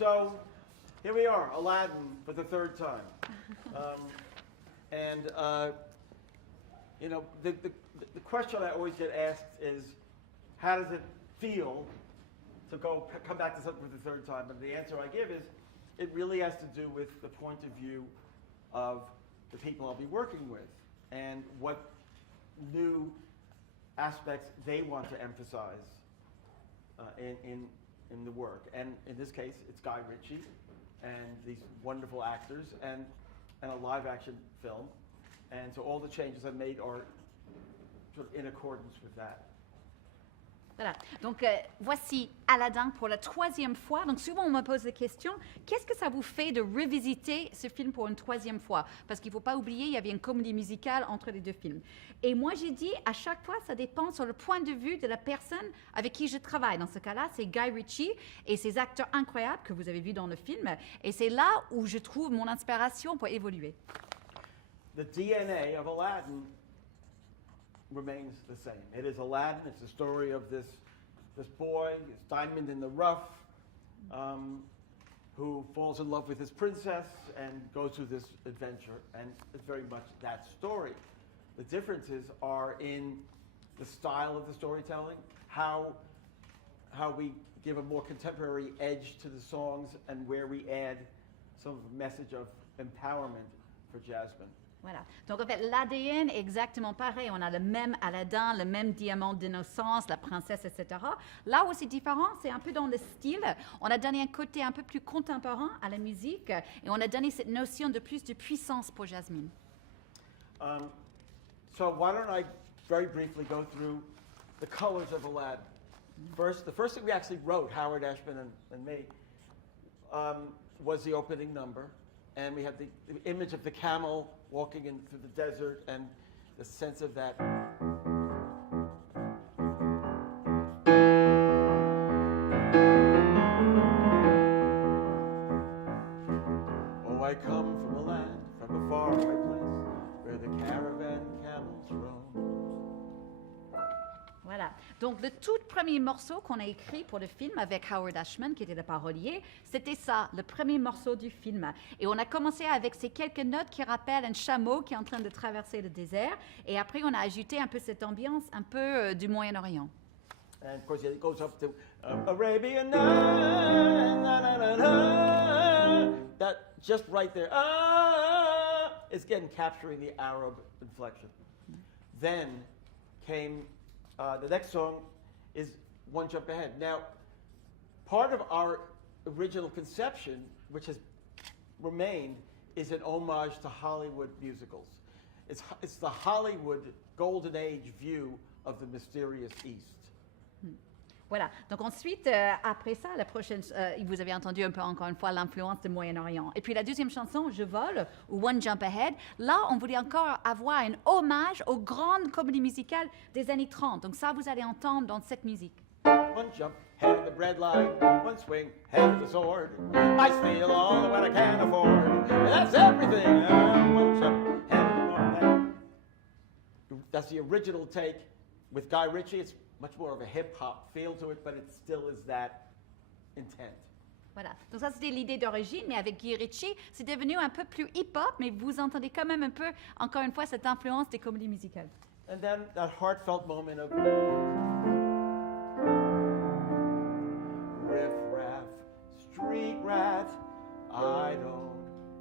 So here we are, Aladdin for the third time. You know, the question I always get asked is, how does it feel to come back to something for the third time? And the answer I give is, it really has to do with the point of view of the people I'll be working with and what new aspects they want to emphasize in the work. And in this case, it's Guy Ritchie and these wonderful actors and a live action film. And so all the changes I made are sort of in accordance with that. Voilà. Donc, voici Aladdin pour la troisième fois. Donc, souvent, on me pose la question, qu'est-ce que ça vous fait de revisiter ce film pour une troisième fois? Parce qu'il ne faut pas oublier, il y avait une comédie musicale entre les deux films. Et moi, j'ai dit, à chaque fois, ça dépend sur le point de vue de la personne avec qui je travaille. Dans ce cas-là, c'est Guy Ritchie et ses acteurs incroyables que vous avez vus dans le film. Et c'est là où je trouve mon inspiration pour évoluer. The DNA of Aladdin remains the same. It is Aladdin. It's the story of this boy, this diamond in the rough, who falls in love with his princess and goes through this adventure. And it's very much that story. The differences are in the style of the storytelling, how we give a more contemporary edge to the songs, and where we add some message of empowerment for Jasmine. Voilà. Donc, en fait, l'ADN est exactement pareil. On a le même Aladdin, le même diamant d'innocence, la princesse, etc. Là où c'est différent, c'est un peu dans le style. On a donné un côté un peu plus contemporain à la musique et on a donné cette notion de plus de puissance pour Jasmine. So why don't I very briefly go through the colors of Aladdin. The first thing we actually wrote, Howard Ashman and me, was the opening number. And we had the image of the camel walking in through the desert and the sense of that. Oh, I come from a land, from a faraway place, where the caravan camels roam. Voilà. Donc, le tout premier morceau qu'on a écrit pour le film avec Howard Ashman, qui était le parolier, c'était ça, le premier morceau du film. Et on a commencé avec ces quelques notes qui rappellent un chameau qui est en train de traverser le désert. Et après, on a ajouté un peu cette ambiance un peu du Moyen-Orient. And of course, it goes up to Arabian Night, na, na, na, na. That just right there, is again capturing the Arab inflection. Then came the next song is One Jump Ahead. Now, part of our original conception, which has remained, is an homage to Hollywood musicals. It's the Hollywood golden age view of the mysterious East. Voilà. Donc ensuite, après ça, la prochaine, vous avez entendu un peu encore une fois l'influence du Moyen-Orient. Et puis la deuxième chanson, Je vole, ou One Jump Ahead, là, on voulait encore avoir un hommage aux grandes comédies musicales des années 30. Donc ça, vous allez entendre dans cette musique. One jump, head of the bread line, one swing, head of the sword. I steal all of what I can afford. That's everything. One jump, head of the bread. That's the original take with Guy Ritchie. It's much more of a hip-hop feel to it, but it still is that intent. Voilà. Donc ça, c'était l'idée d'origine, mais avec Guy Ritchie, c'est devenu un peu plus hip-hop, mais vous entendez quand même un peu, encore une fois, cette influence des comédies musicales. And then that heartfelt moment of riff-raff, street rat, I don't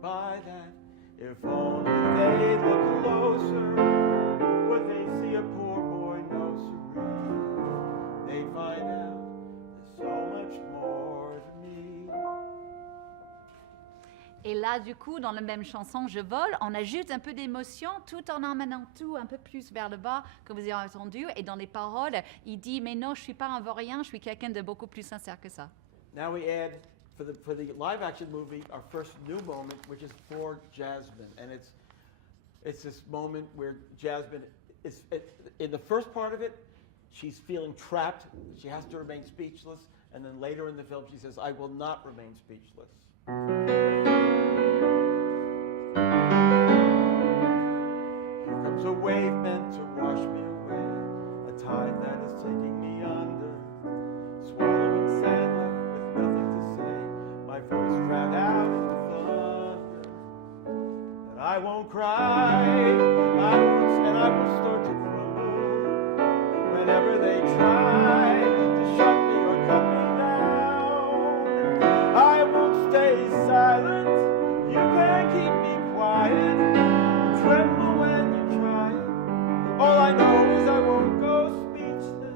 buy that. If only they'd look closer, would they see a poor boy, no siree. They'd find out there's so much more to me. Et là, du coup, dans la même chanson, Je vole, on ajoute un peu d'émotion tout en emmenant tout un peu plus vers le bas, que vous avez entendu. Et dans les paroles, il dit, mais non, je ne suis pas un vaurien, je suis quelqu'un de beaucoup plus sincère que ça. Now we add, for the live action movie, our first new moment, which is for Jasmine. And it's this moment where Jasmine is, in the first part of it, she's feeling trapped. She has to remain speechless. And then later in the film, she says, I will not remain speechless. Here comes a wave meant to wash me away, a tide that is taking me under, swallowing sand left with nothing to say. My won't cry. I will start to crumble whenever they try to shut me or cut me down. I won't stay silent. You can't keep me quiet. Tremble when you try. All I know is I won't go speechless.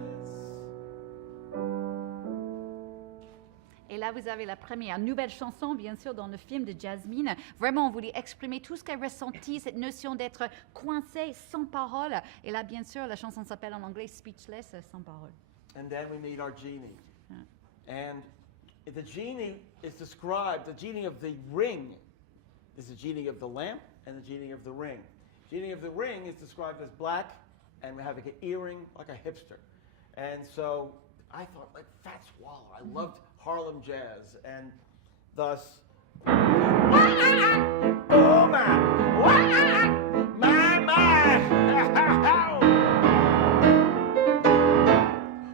Et là, vous avez la première nouvelle chanson, bien sûr, dans le film de Jasmine. Vraiment, on voulait exprimer tout ce qu'elle ressentit, cette notion d'être coincée, sans parole. Et là, bien sûr, la chanson s'appelle en anglais Speechless, sans parole. And then we meet our genie. And the genie is described, the genie of the ring is the genie of the lamp and the genie of the ring. Genie of the ring is described as black and having an earring like a hipster. And so I thought, like, Fat Swallow. I loved Harlem jazz, and thus, oh my,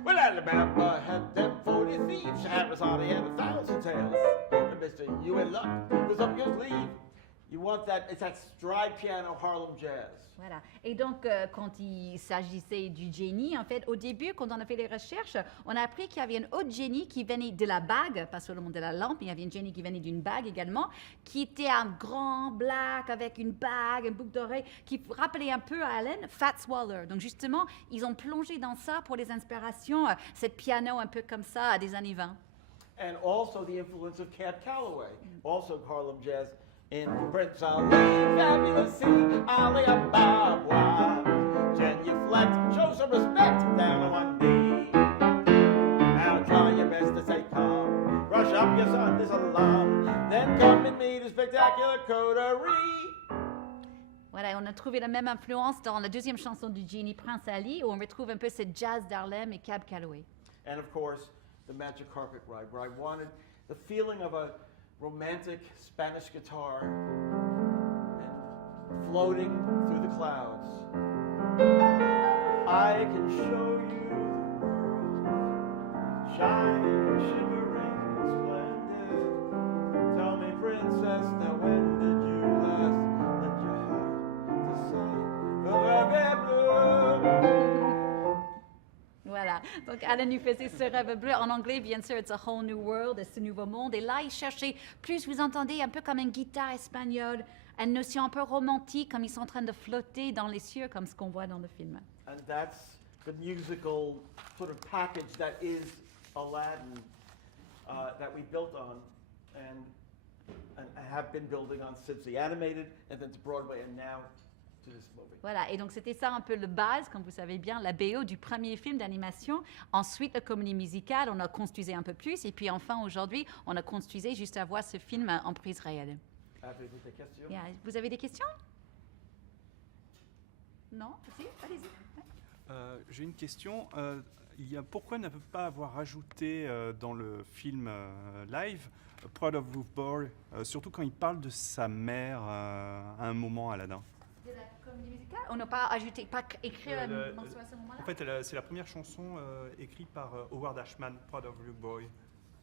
well, Alabama had them 40 thieves, Arizona had 1,000 tales, and Mr. You in luck was up your sleeve. You want that, it's that stride piano Harlem jazz. Voilà. Et donc, quand il s'agissait du génie, en fait, au début, quand on a fait les recherches, on a appris qu'il y avait une autre génie qui venait de la bague, pas seulement de la lampe, il y avait une génie qui venait d'une bague également, qui était un grand black avec une bague, une boucle d'oreille, qui rappelait un peu à Alan Fat Swallow. Donc, justement, ils ont plongé dans ça pour les inspirations, cette piano un peu comme ça des années 20. And also the influence of Cab Calloway, also Harlem jazz. In Prince Ali, fabulous sea, Ali Ababa, genuflect, show some respect, down on one knee. Now try your best to stay calm, brush up your son, this alarm, then come and meet a spectacular coterie. Voilà, on a trouvé la même influence dans la deuxième chanson du Genie, Prince Ali, où on retrouve un peu cette jazz d'Harlem et Cab Calloway. And of course, the magic carpet ride, where I wanted the feeling of a romantic Spanish guitar and floating through the clouds. I can show you the world, shining, shimmering, splendid. Tell me, princess, now when did you last let your heart decide? The rêve bleu. Voilà, donc Alan nous faisait ce rêve bleu en anglais, bien sûr, It's a Whole New World, ce nouveau monde. Et là, il cherchait plus, vous entendez, un peu comme une guitare espagnole, une notion un peu romantique, comme ils sont en train de flotter dans les cieux, comme ce qu'on voit dans le film. And that's the musical sort of package that is Aladdin that we built on and have been building on since the animated and then to Broadway and now to this movie. Voilà, et donc c'était ça un peu le base, comme vous savez bien, la BO du premier film d'animation. Ensuite, la comédie musicale, on a construisé un peu plus. Et puis enfin, aujourd'hui, on a construisé juste à voir ce film en prise réelle. Avez-vous des questions? Yeah. Vous avez des questions? Non? Si? Allez-y. J'ai une question. Pourquoi ne peut pas avoir rajouté dans le film live Proud of You Boy, surtout quand il parle de sa mère à un moment, Aladdin? De la comédie musicale? On n'a pas ajouté, pas écrit un morceau à ce moment-là? En fait, c'est la première chanson écrite par Howard Ashman, Proud of You Boy.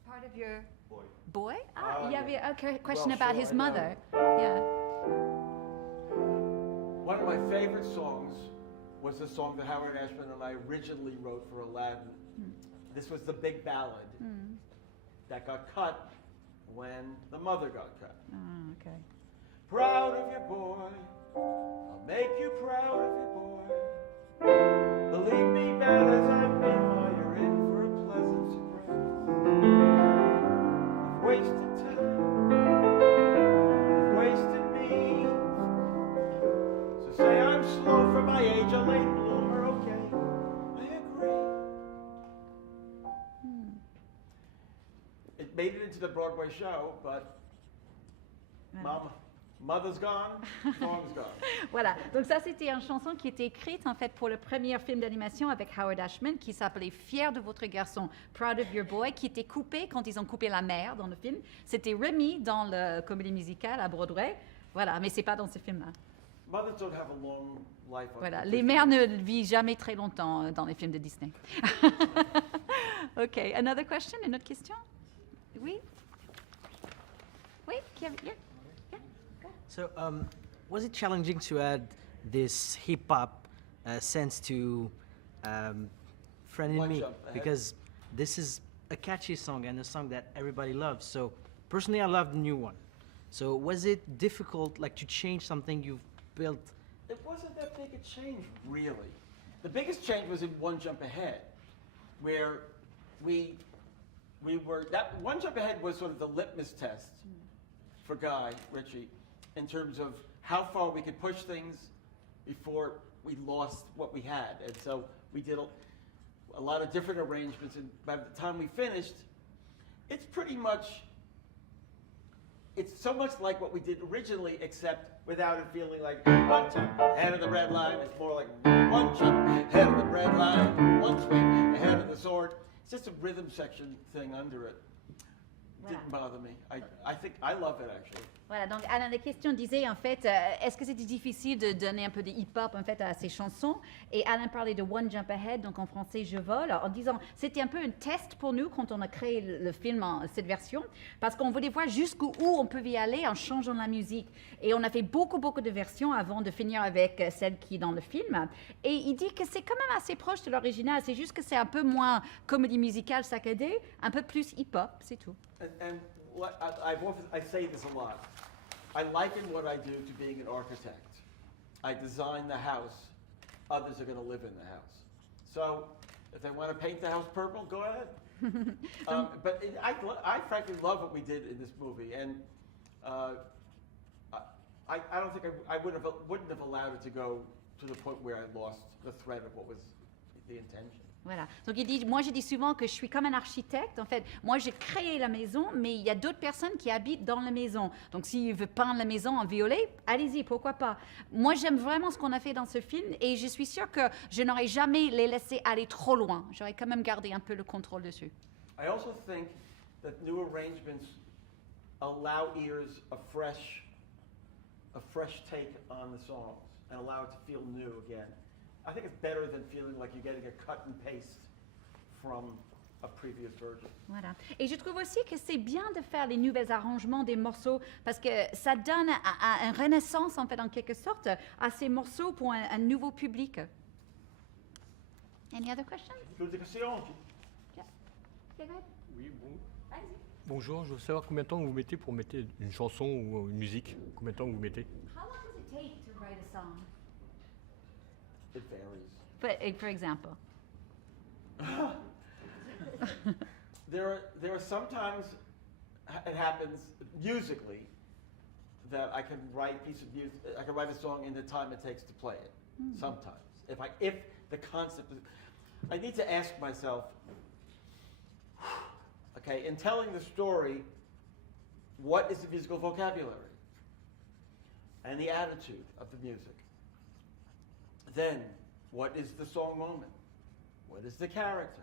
Part of your Boy. boy? Il y avait a question Well, about sure, his I know. mother. Yeah. One of my favorite songs was the song that Howard Ashman and I originally wrote for Aladdin. This was the big ballad that got cut when the mother got cut. Okay. Proud of your boy, I'll make you proud of your boy. Believe me, bad as I've been, oh, you're in for a pleasant surprise. I've wasted time, I've wasted me. So say I'm slow for my age, a late bloomer, okay, I agree. It made it into the Broadway show, but Mother's gone, song's gone. Voilà, donc ça c'était une chanson qui était écrite en fait pour le premier film d'animation avec Howard Ashman qui s'appelait Fier de votre garçon, Proud of Your Boy, qui était coupé quand ils ont coupé la mère dans le film. C'était remis dans la comédie musicale à Broadway, voilà, mais c'est pas dans ce film-là. Mothers don't have a long life. Voilà, les mères ne vivent jamais très longtemps dans les films de Disney. OK, another question, une autre question? Oui? Oui, qui avait... Yeah. So was it challenging to add this hip hop sense to Friend in One Me? Jump Ahead. Because this is a catchy song and a song that everybody loves. So personally, I love the new one. So was it difficult, like, to change something you've built? It wasn't that big a change, really. The biggest change was in One Jump Ahead, where we were, that One Jump Ahead was sort of the litmus test for Guy Ritchie in terms of how far we could push things before we lost what we had. And so we did a lot of different arrangements, and by the time we finished, it's pretty much, it's so much like what we did originally, except without it feeling like one jump ahead of the red line. It's more like one jump ahead of the red line, one swing ahead of the sword. It's just a rhythm section thing under it. Didn't bother me. I think I love it actually. Voilà, donc Alan, la question disait en fait, est-ce que c'était difficile de donner un peu de hip-hop en fait à ces chansons? Et Alan parlait de One Jump Ahead, donc en français Je vole, en disant c'était un peu un test pour nous quand on a créé le film en cette version, parce qu'on voulait voir jusqu'où on pouvait y aller en changeant la musique. Et on a fait beaucoup de versions avant de finir avec celle qui est dans le film. Et il dit que c'est quand même assez proche de l'original, c'est juste que c'est un peu moins comédie musicale saccadée, un peu plus hip-hop, c'est tout. And what I say this a lot. I liken what I do to being an architect. I design the house. Others are going to live in the house. So if they want to paint the house purple, go ahead. But I frankly love what we did in this movie, and I don't think I wouldn't have allowed it to go to the point where I lost the thread of what was the intention. Voilà. Donc il dit, moi je dis souvent que je suis comme un architecte. En fait, moi j'ai créé la maison, mais il y a d'autres personnes qui habitent dans la maison. Donc s'il veut peindre la maison en violet, allez-y, pourquoi pas. Moi j'aime vraiment ce qu'on a fait dans ce film et je suis sûre que je n'aurais jamais les laissé aller trop loin. J'aurais quand même gardé un peu le contrôle dessus. I also think that new arrangements allow ears a fresh take on the songs and allow it to feel new again. I think it's better than feeling like you're getting a cut and paste from a previous version. Voilà. Et je trouve aussi que c'est bien de faire les nouveaux arrangements des morceaux parce que ça donne une renaissance, en fait, en quelque sorte, à ces morceaux pour un nouveau public. Any other questions? Plus de questions? Yeah, go ahead. Oui, bon. Allez-y. Bonjour, je veux savoir combien de temps vous mettez pour mettre une chanson ou une musique. Combien de temps vous mettez? How long does it take to write a song? It varies. For example. There are sometimes it happens musically that I can write a piece of music. I can write a song in the time it takes to play it. Sometimes, if the concept is, I need to ask myself, okay, in telling the story, what is the musical vocabulary and the attitude of the music? Then, what is the song moment? What is the character?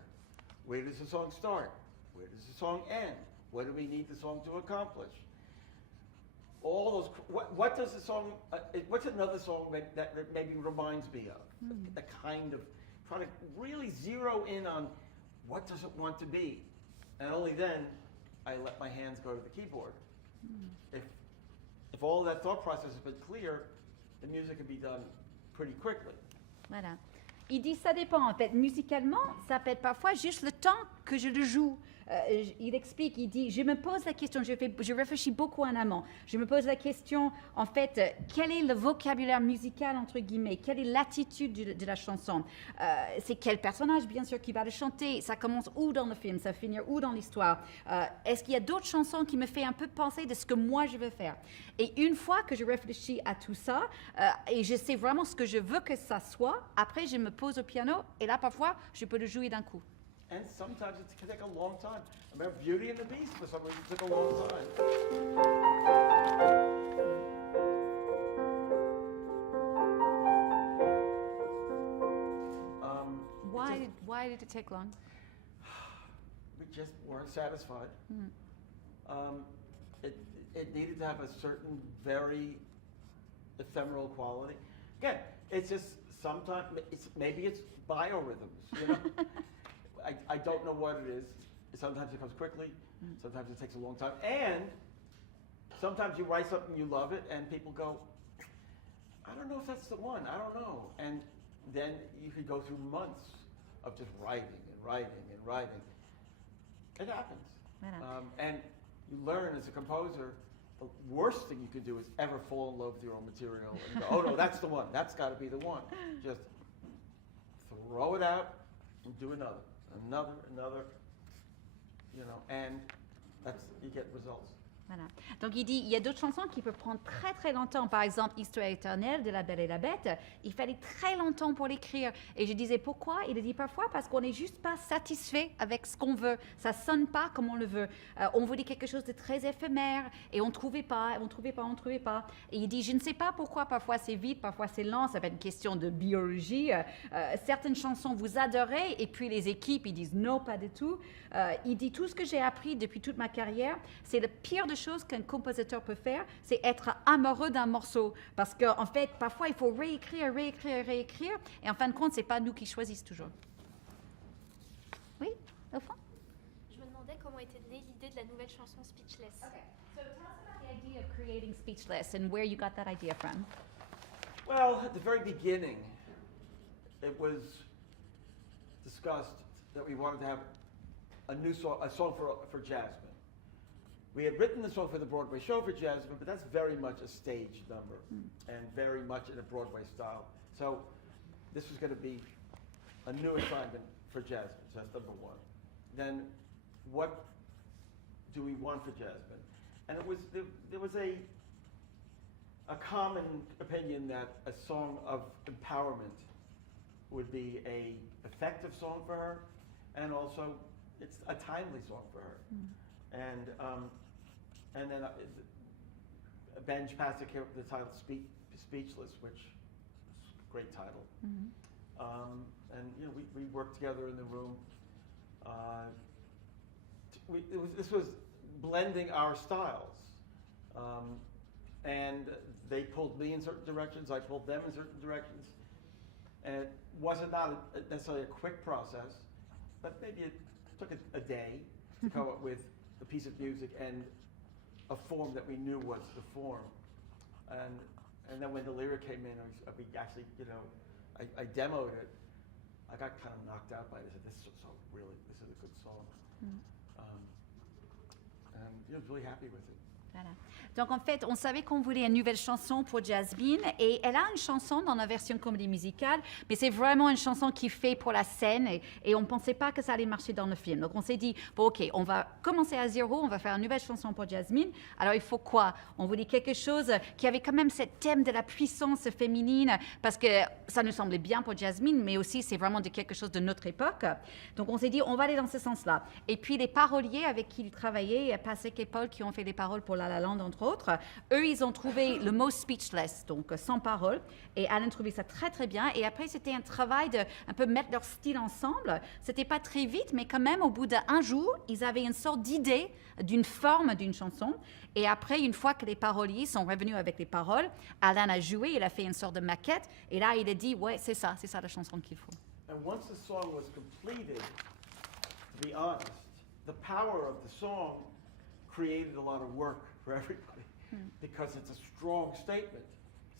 Where does the song start? Where does the song end? What do we need the song to accomplish? All those. What does the song? What's another song that maybe reminds me of? The kind of trying to really zero in on what does it want to be, and only then I let my hands go to the keyboard. If all of that thought process has been clear, the music can be done pretty quickly. Voilà. Il dit ça dépend en fait. Musicalement, ça peut être parfois juste le temps que je le joue. Il explique, il dit, je me pose la question, je réfléchis beaucoup en amont. Je me pose la question, en fait, quel est le vocabulaire musical, entre guillemets? Quelle est l'attitude de la chanson? C'est quel personnage, bien sûr, qui va le chanter? Ça commence où dans le film? Ça finit où dans l'histoire? Est-ce qu'il y a d'autres chansons qui me font un peu penser de ce que moi je veux faire? Et une fois que je réfléchis à tout ça, et je sais vraiment ce que je veux que ça soit, après je me pose au piano, et là, parfois, je peux le jouer d'un coup. And sometimes it can take a long time. I remember Beauty and the Beast, for some reason, took a long time. Why did it take long? We just weren't satisfied. It needed to have a certain very ephemeral quality. Again, it's just sometimes, maybe it's biorhythms, you know? I don't know what it is. Sometimes it comes quickly, sometimes it takes a long time. And sometimes you write something, you love it, and people go, I don't know if that's the one. I don't know. And then you could go through months of just writing and writing and writing. It happens. Voilà. And you learn as a composer, the worst thing you could do is ever fall in love with your own material and go, oh no, that's the one. That's got to be the one. Just throw it out and do another, and you get results. Voilà. Donc il dit, il y a d'autres chansons qui peuvent prendre très très longtemps. Par exemple, Histoire éternelle de La Belle et la Bête, il fallait très longtemps pour l'écrire. Et je disais pourquoi? Il a dit parfois parce qu'on n'est juste pas satisfait avec ce qu'on veut. Ça sonne pas comme on le veut. On voulait quelque chose de très éphémère et on trouvait pas. Et il dit, je ne sais pas pourquoi parfois c'est vite, parfois c'est lent. Ça peut être une question de biologie. Certaines chansons vous adorez et puis les équipes ils disent non, pas du tout. Il dit tout ce que j'ai appris depuis toute ma carrière, c'est la pire des choses qu'un compositeur peut faire, c'est être amoureux d'un morceau. Parce qu'en fait, parfois, il faut réécrire. Et en fin de compte, ce n'est pas nous qui choisissons toujours. Oui, au fond? Je me demandais comment était née l'idée de la nouvelle chanson Speechless. Okay. So tell us about the idea of creating Speechless and where you got that idea from. Well, at the very beginning, it was discussed that we wanted to have a song for Jasmine. We had written the song for the Broadway show for Jasmine, but that's very much a stage number and very much in a Broadway style. So this was going to be a new assignment for Jasmine. So that's number one. Then what do we want for Jasmine? And there was a common opinion that a song of empowerment would be a effective song for her, and also it's a timely song for her. And then Benj Pasek here with the title Speechless, which is a great title. And we worked together in the room. This was blending our styles. And they pulled me in certain directions, I pulled them in certain directions. And it wasn't necessarily a quick process, but maybe it took a day to come up with a piece of music and a form that we knew was the form. And then when the lyric came in, we actually, I demoed it. I got kind of knocked out by it. I said, this is a good song. And I was really happy with it. Voilà. Donc en fait, on savait qu'on voulait une nouvelle chanson pour Jasmine et elle a une chanson dans la version comédie musicale, mais c'est vraiment une chanson qui fait pour la scène et on ne pensait pas que ça allait marcher dans le film. Donc on s'est dit, bon ok, on va commencer à zéro, on va faire une nouvelle chanson pour Jasmine. Alors il faut quoi? On voulait quelque chose qui avait quand même ce thème de la puissance féminine parce que ça nous semblait bien pour Jasmine, mais aussi c'est vraiment de quelque chose de notre époque. Donc on s'est dit, on va aller dans ce sens-là. Et puis les paroliers avec qui il travaillait, Pasek et Paul qui ont fait les paroles pour La La Land entre autres, eux ils ont trouvé le mot speechless, donc sans parole, et Alan trouvait ça très très bien, et après c'était un travail de un peu mettre leur style ensemble. C'était pas très vite, mais quand même au bout d'un jour ils avaient une sorte d'idée d'une forme d'une chanson, et après une fois que les paroliers sont revenus avec les paroles, Alan a joué, il a fait une sorte de maquette, et là il a dit ouais c'est ça la chanson qu'il faut. And once the song was completed, to be honest, the power of the song created a lot of work for everybody because it's a strong statement.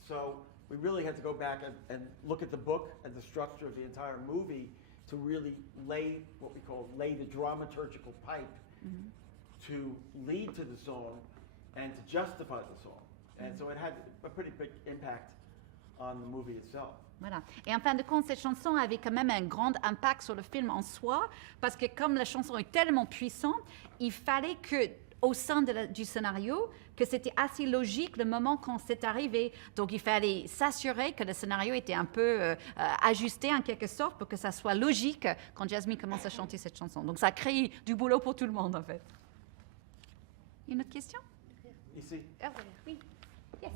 So we really had to go back and look at the book and the structure of the entire movie to really lay the dramaturgical pipe to lead to the song and to justify the song. And so it had a pretty big impact on the movie itself. Voilà. Et en fin de compte, cette chanson avait quand même un grand impact sur le film en soi, parce que comme la chanson est tellement puissante, il fallait que, au sein du scénario, que c'était assez logique le moment quand c'est arrivé. Donc il fallait s'assurer que le scénario était un peu ajusté en quelque sorte pour que ça soit logique quand Jasmine commence à chanter cette chanson. Donc ça a créé du boulot pour tout le monde en fait. Une autre question? Ici. Oui. Yes.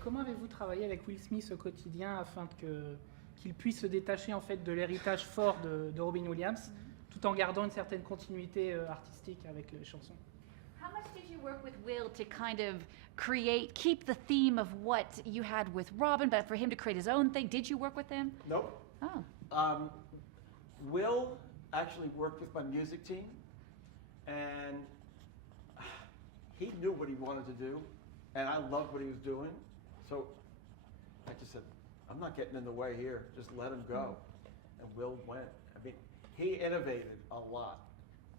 Comment avez-vous travaillé avec Will Smith au quotidien afin qu'il puisse se détacher en fait de l'héritage fort de Robin Williams, tout en gardant une certaine continuité artistique avec les chansons? How much did you work with Will to kind of keep the theme of what you had with Robin, but for him to create his own thing? Did you work with him? Nope. Oh. Will actually worked with my music team, and he knew what he wanted to do, and I loved what he was doing. So I just said, I'm not getting in the way here. Just let him go. And Will went. I mean, he innovated a lot,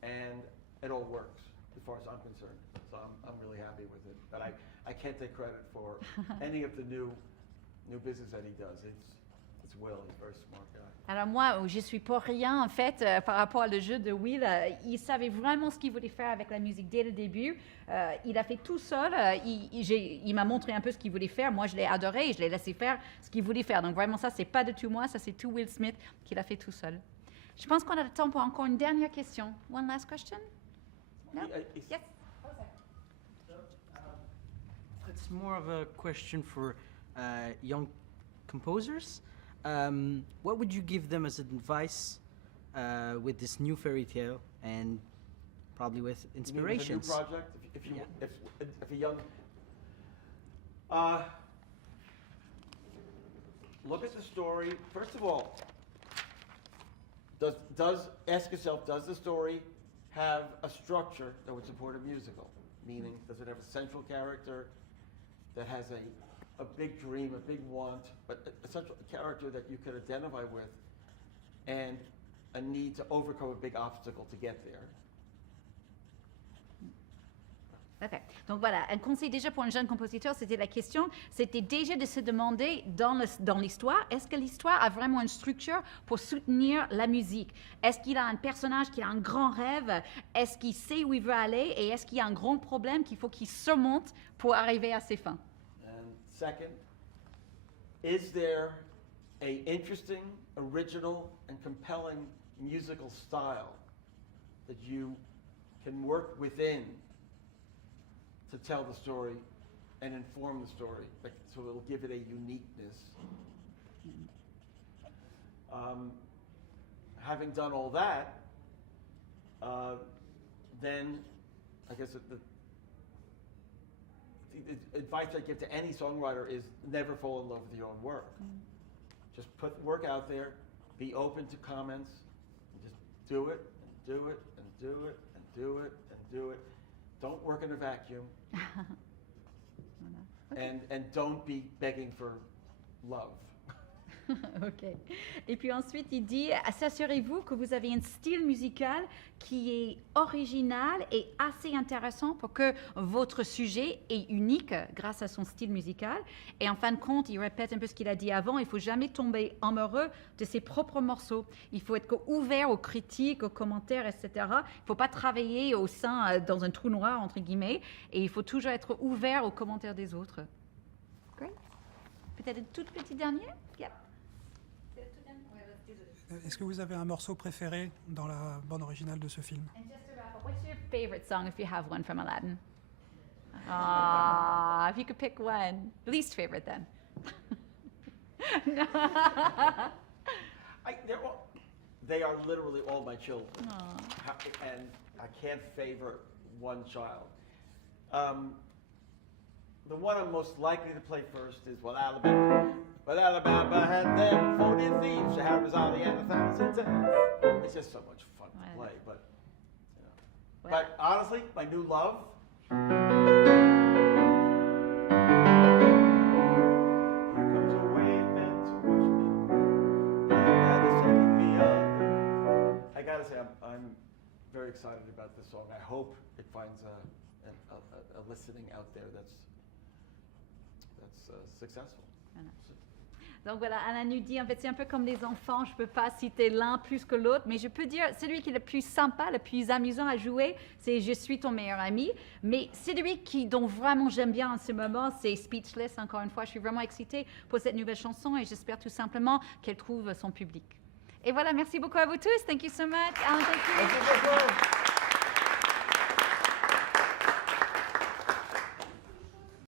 and it all works as far as I'm concerned. So I'm really happy with it. But I can't take credit for any of the new business that he does. It's Will. He's a very smart guy. Alors moi, je suis pour rien en fait par rapport au jeu de Will. Il savait vraiment ce qu'il voulait faire avec la musique dès le début. Il a fait tout seul. Il m'a montré un peu ce qu'il voulait faire. Moi, je l'ai adoré et je l'ai laissé faire ce qu'il voulait faire. Donc vraiment, ça, c'est pas de tout moi. Ça, c'est tout Will Smith qu'il a fait tout seul. Je pense qu'on a le temps pour encore une dernière question. One last question? No? Yes. It's more of a question for young composers. What would you give them as advice with this new fairy tale and probably with inspirations? You mean with a new project? If a young... look at the story. First of all, ask yourself, does the story have a structure that would support a musical? Meaning, does it have a central character that has a big dream, a big want, but a central character that you could identify with, and a need to overcome a big obstacle to get there? Ok. Donc voilà, un conseil déjà pour un jeune compositeur, c'était la question, c'était déjà de se demander dans l'histoire, est-ce que l'histoire a vraiment une structure pour soutenir la musique? Est-ce qu'il a un personnage qui a un grand rêve? Est-ce qu'il sait où il veut aller? Et est-ce qu'il y a un grand problème qu'il faut qu'il surmonte pour arriver à ses fins? And second, is there a interesting, original, and compelling musical style that you can work within to tell the story and inform the story, so it'll give it a uniqueness. Having done all that, then I guess the advice I give to any songwriter is never fall in love with your own work. Just put work out there, be open to comments, and just do it, and do it, and do it, and do it, and do it. Don't work in a vacuum. And don't be begging for love. Ok. Et puis ensuite, il dit, assurez-vous que vous avez un style musical qui est original et assez intéressant pour que votre sujet est unique grâce à son style musical. Et en fin de compte, il répète un peu ce qu'il a dit avant, il ne faut jamais tomber amoureux de ses propres morceaux. Il faut être ouvert aux critiques, aux commentaires, etc. Il ne faut pas travailler au sein, dans un trou noir, entre guillemets, et il faut toujours être ouvert aux commentaires des autres. Great. Peut-être une toute petite dernière? Yep. Est-ce que vous avez un morceau préféré dans la bande originale de ce film? And just to wrap up, what's your favorite song if you have one from Aladdin? If you could pick one. Least favorite then. No. They are literally all my children. And I can't favor one child. The one I'm most likely to play first is Well, Alabama. But Alabama had them 40 thieves, Shahrazad and 1,000 tales. It's just so much fun to play, but you know. Well. But honestly, my new love. Here comes a wave meant to wash me away. That is taking me under. I gotta say, I'm very excited about this song. I hope it finds a listening out there that's successful. Voilà. Donc voilà, Alan nous dit, en fait, c'est un peu comme les enfants, je ne peux pas citer l'un plus que l'autre, mais je peux dire, celui qui est le plus sympa, le plus amusant à jouer, c'est Je suis ton meilleur ami, mais celui dont vraiment j'aime bien en ce moment, c'est Speechless, encore une fois, je suis vraiment excitée pour cette nouvelle chanson et j'espère tout simplement qu'elle trouve son public. Et voilà, merci beaucoup à vous tous, thank you so much, Alan, thank you. Merci beaucoup.